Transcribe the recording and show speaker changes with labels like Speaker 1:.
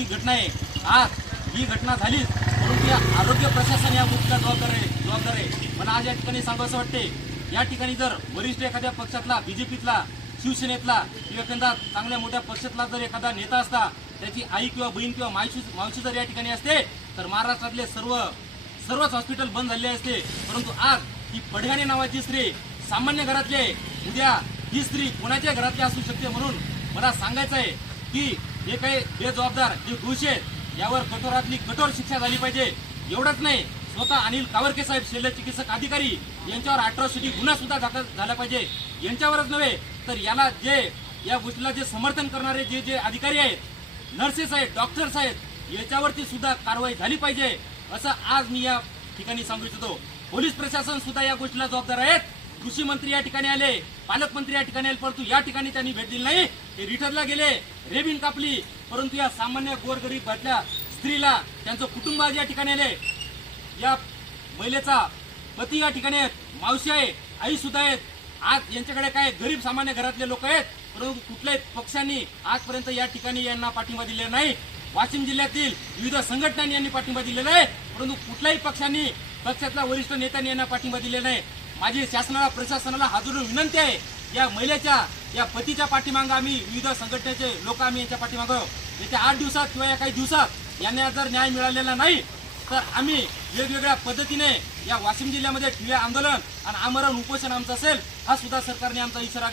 Speaker 1: मोठी घटना आहे. आज ही घटना झालीच. परंतु आरोग्य प्रशासन या गोष्टीला जबाबदार आहे जबाबदार आहे. मला आज या ठिकाणी सांगू वाटते या ठिकाणी जर वरिष्ठ एखाद्या पक्षातला बीजेपीतला शिवसेनेतला किंवा एखादा चांगल्या मोठ्या पक्षातला जर एखादा नेता असता त्याची आई किंवा बहीण किंवा मावशी मावशी जर या ठिकाणी असते तर महाराष्ट्रातले सर्व सर्वच हॉस्पिटल बंद झाले असते. परंतु आज ही पडघाने नावाची स्त्री सामान्य घरातली आहे. उद्या ही स्त्री कोणाच्या घरातली असू शकते म्हणून मला सांगायचं आहे की जे काही बेजबाबदार जे दोषी आहेत यावर कठोरातली कठोर शिक्षा झाली पाहिजे. एवढंच नाही स्वतः अनिल कावरके साहेब शल्य चिकित्सक अधिकारी यांच्यावर अट्रॉसिटी गुन्हा सुद्धा दाखल झाला पाहिजे. यांच्यावरच नव्हे तर याला जे या गोष्टीला जे समर्थन करणारे जे जे अधिकारी आहेत नर्सेस आहेत डॉक्टर्स आहेत याच्यावरती सुद्धा कारवाई झाली पाहिजे असं आज मी या ठिकाणी सांगू इच्छितो. पोलीस प्रशासन सुद्धा या गोष्टीला जबाबदार आहेत. कृषी मंत्री या ठिकाणी आले पालकमंत्री या ठिकाणी आले परंतु या ठिकाणी त्यांनी भेट दिली नाही. ते रिटर्नला गेले रेबिन कापली. परंतु या सामान्य गोरगरीब घातल्या स्त्रीला त्यांचं कुटुंब आज या ठिकाणी आले. या महिलेचा पती या ठिकाणी आहेत मावशी आहे आई सुद्धा आहेत. आज यांच्याकडे काय गरीब सामान्य घरातले लोक आहेत? परंतु कुठल्याही पक्षांनी आजपर्यंत या ठिकाणी यांना पाठिंबा दिलेला नाही. वाशिम जिल्ह्यातील विविध संघटनांनी यांनी पाठिंबा दिलेला आहे. परंतु कुठल्याही पक्षांनी पक्षातल्या वरिष्ठ नेत्यांनी यांना पाठिंबा दिलेला नाही. माझी शासनाला प्रशासनाला हाजरून विनंती आहे. या महिलेच्या या पतीच्या पाठीमागं आम्ही विविध संघटनेचे लोक आम्ही यांच्या पाठीमागं येत्या आठ दिवसात किंवा या काही दिवसात यांना जर न्याय मिळालेला नाही तर आम्ही वेगवेगळ्या पद्धतीने या वाशिम जिल्ह्यामध्ये ठिय्या आंदोलन आणि आमरण उपोषण आमचं असेल हा सुद्धा सरकारने आमचा इशारा